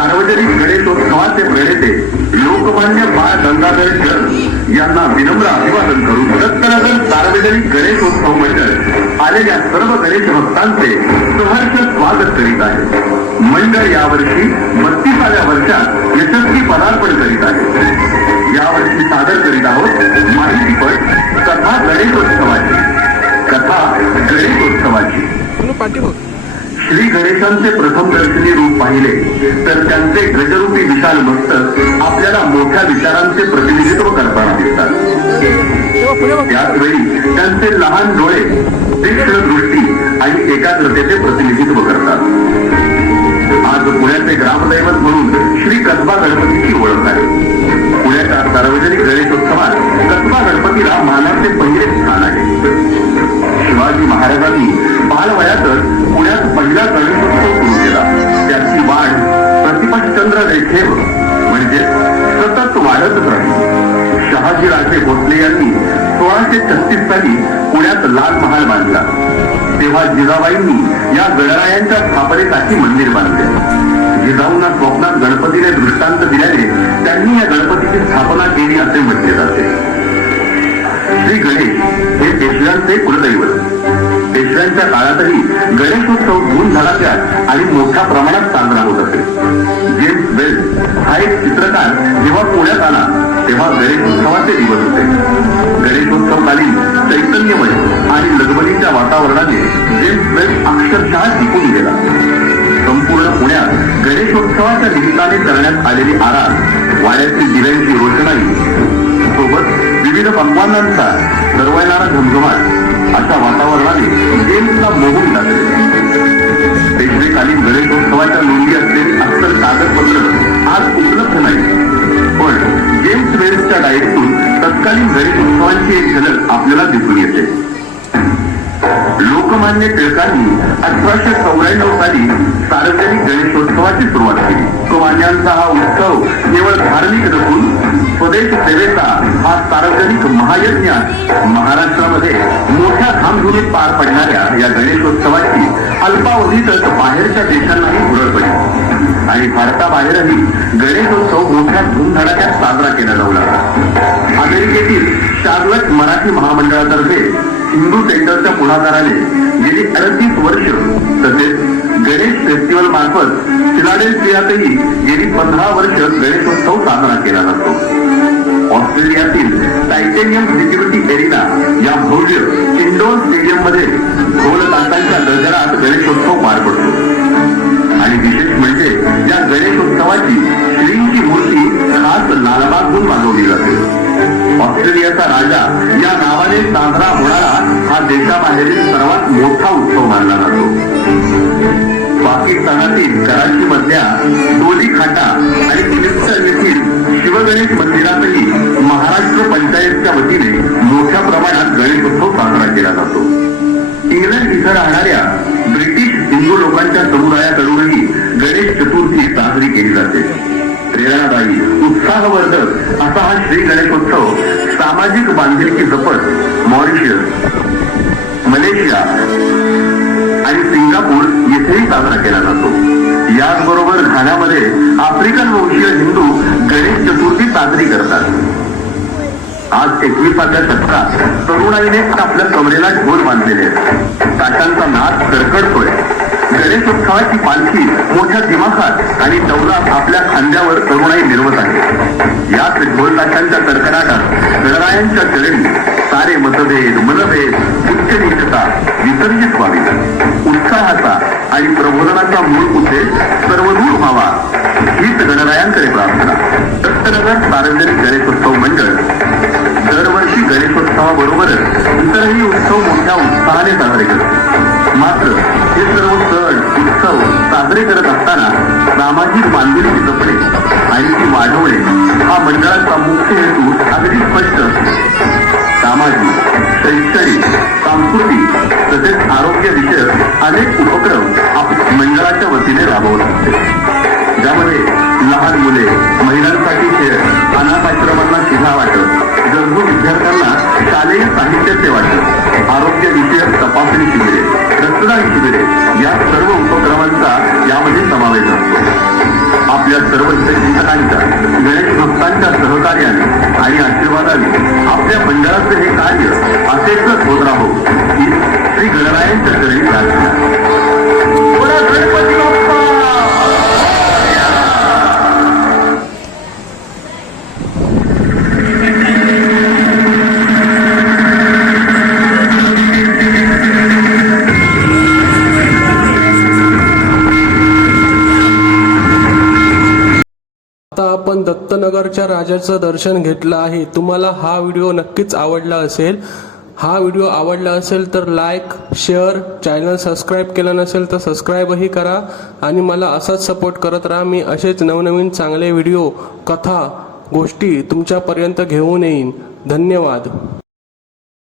सार्वजनिक गणेशोत्सवाचे प्रणेते लोकमान्य बाळ गंगाधर टिळक यांना विनम्र अभिवादन करून दत्तनगर सार्वजनिक गणेशोत्सव मंडळ आलेल्या सर्व गणेश भक्तांचे सहर्ष स्वागत करीत आहे. मंडळ यावर्षी 32व्या वर्षात यशस्वी पदार्पण करीत आहे. यावर्षी सादर करीत आहोत माहितीपट कथा गणेशोत्सवाची. श्री गणेशांचे प्रथम दर्शनी रूप पाहिले तर त्यांचे गजरूपी विशाल मस्तक आपल्याला मोठ्या विचारांचे प्रतिनिधित्व करताना दिसतात. त्याचवेळी त्यांचे लहान डोळे तीक्ष्ण दृष्टी आणि एकाग्रतेचे प्रतिनिधित्व करतात. आज पुण्याचे ग्रामदैवत म्हणून श्री कसबा गणपतीची ओळख आहे. पुण्याच्या सार्वजनिक गणेशोत्सवात कसबा गणपतीला मानाचे पहिले स्थान आहे. शिवाजी महाराजांनी बालवयातच पुण्यात पहिला गणेशोत्सव सुरू केला. त्याची वाढ प्रतिपतचंद्र रेखेव म्हणजे सतत वाढतच राहिली. शहाजीराजे भोसले यांनी 1636 साली पुण्यात लाल महाल बांधला. तेव्हा जिजाबाईंनी या गणरायांच्या स्थापनेसाठी मंदिर बांधले. जिजाऊंना स्वप्नात गणपतीने दृष्टांत दिल्याने त्यांनी या गणपतीची स्थापना केली असे म्हटले जाते. श्री गणेश हे पेशव्यांचे कुलदैवत. पेशव्यांच्या काळातही गणेशोत्सव धूमधडाक्यात आणि मोठ्या प्रमाणात साजरा होत असे. जेम्स वेल्स हा एक चित्रकार जेव्हा पुण्यात आला तेव्हा गणेशोत्सवाचे दिवस होते. गणेशोत्सवकालीन चैतन्यमय आणि लगबगीच्या वातावरणाने जेम्स वेल्स अक्षरशः टिकून गेला. संपूर्ण पुण्यात गणेशोत्सवाच्या निमित्ताने करण्यात आलेली आरास, वाड्यातील दिव्यांची रोषणाई सोबत विविध पक्वानांचा दरवळणारा घमघमाट अशा वातावरणाने जेम्सला मोहून टाकले. पेशवेकालीन गणेशोत्सवाच्या नोंदी असलेली अस्सल कागदपत्र आज उपलब्ध नाही, पण जेम्स वेल्सच्या डायरीतून तत्कालीन गणेशोत्सवांची एक झलक आपल्याला दिसून येते. लोकमान्य टिळकांनी 1894 साली सार्वजनिक गणेशोत्सवाची सुरुवात केली. लोकमान्यांचा हा उत्सव केवळ धार्मिक नसून स्वदेश सेवेचा हा सार्वजनिक महायज्ञ. महाराष्ट्रामध्ये मोठ्या धामधुमीत पार पडणाऱ्या या गणेशोत्सवाची अल्पावधीतच बाहेरच्या देशांनाही उरळ पडली आणि भारताबाहेरही गणेशोत्सव मोठ्या धूमधडाक्यात साजरा केला जाऊ लागला. अमेरिकेतील शार्लट मराठी महामंडळातर्फे हिंदू सेंटरच्या पुढाकाराने गेली 38 वर्ष तसेच गणेश फेस्टिवल मार्फत फिलाडेल्फियातही गेली 15 वर्ष गणेशोत्सव साजरा केला जातो. ऑस्ट्रेलियातील टायटेनियम सिक्युरिटी एरिना या भव्य इंडोर स्टेडियम मध्ये ढोल ताशांच्या गजरात गणेशोत्सव पार पडतो. आणि विशेष म्हणजे या गणेशोत्सवाची श्रींची मूर्ती खास लालबागहून मागवली जाते. ऑस्ट्रेलियाचा राजा या नावाने साजरा होणारा हा देशाबाहेरील सर्वात मोठा उत्सव मानला जातो. पाकिस्तानातील कराची मधल्या डोली खाटा आणि क्लिफ्टन येथील शिवगणेश मंदिरातही महाराष्ट्र पंचायतच्या वतीने मोठ्या प्रमाणात गणेशोत्सव साजरा केला जातो. इंग्लंड इथं राहणाऱ्या ब्रिटिश हिंदू लोकांच्या समुदायाकडूनही गणेश चतुर्थी साजरी केली जाते. प्रेरणादायी, उत्साहवर्धक असा हा श्री गणेशोत्सव सामाजिक बांधिलकी जपत मॉरिशस, मलेशिया आणि सिंगापूर येथेही साजरा केला जातो. याचबरोबर घाण्यामध्ये आफ्रिकन वंशीय हिंदू गणेश चतुर्थी साजरी करतात. आज 21व्या शतकात तरुणाईने आपल्या कमरेला ढोल बांधलेले आहेत. ताशांचा नाद कडकडतोय. गणेशोत्सवाची पालखी मोठ्या दिमाखात आणि डौलात आपल्या खांद्यावर तरुणाई मिरवत आहे. याच ढोल ताशांच्या कडकडाटात गणरायांच्या चरणी सारे मतभेद, मनभेद, उच्चनीचता विसर्जित व्हावी. उत्साहाचा आणि प्रबोधनाचा मूळ उद्देश सर्वदूर व्हावा हीच गणरायांकडे प्रार्थना. दत्तनगर सार्वजनिक गणेशोत्सव मंडळ दरवर्षी गणेशोत्सवाबरोबरच इतरही उत्सव मोठ्या उत्साहाने साजरे करते. मात्र हे सर्व सण उत्सव साजरे करत असताना सामाजिक बांधिलकी जपणे आणि ती वाढवणे हा मंडळाचा मुख्य हेतू अगदी स्पष्ट असतो. सामाजिक, शैक्षणिक, सांस्कृतिक तसेच आरोग्य विषयक अनेक उपक्रम मंडळाच्या वतीने राबवत असते, ज्यामध्ये लहान मुले, महिलांसाठी खेळ, अनाथ आश्रमांना शिधा वाटप, गरजू विद्यार्थ्यांना शालेय साहित्याचे वाटप, आरोग्य विषयक तपासणी शिबिरे, रक्तदान शिबिरे या सर्व उपक्रमांचा यामध्ये समावेश असतो. आपल्या होत राहो ही श्री गणरायांच्या चरणी प्रार्थना. बोला गणपती बाप्पा. आता आपण दत्तनगरच्या राजाचं दर्शन घेतलं आहे. तुम्हाला हा व्हिडिओ नक्कीच आवडला असेल. हा व्हिडिओ आवडला असेल तर लाईक, शेअर, चॅनल सबस्क्राईब केलं नसेल तर सबस्क्राईबही करा आणि मला असाच सपोर्ट करत राहा. मी असेच नवनवीन चांगले व्हिडिओ, कथा, गोष्टी तुमच्यापर्यंत घेऊन येईन. धन्यवाद.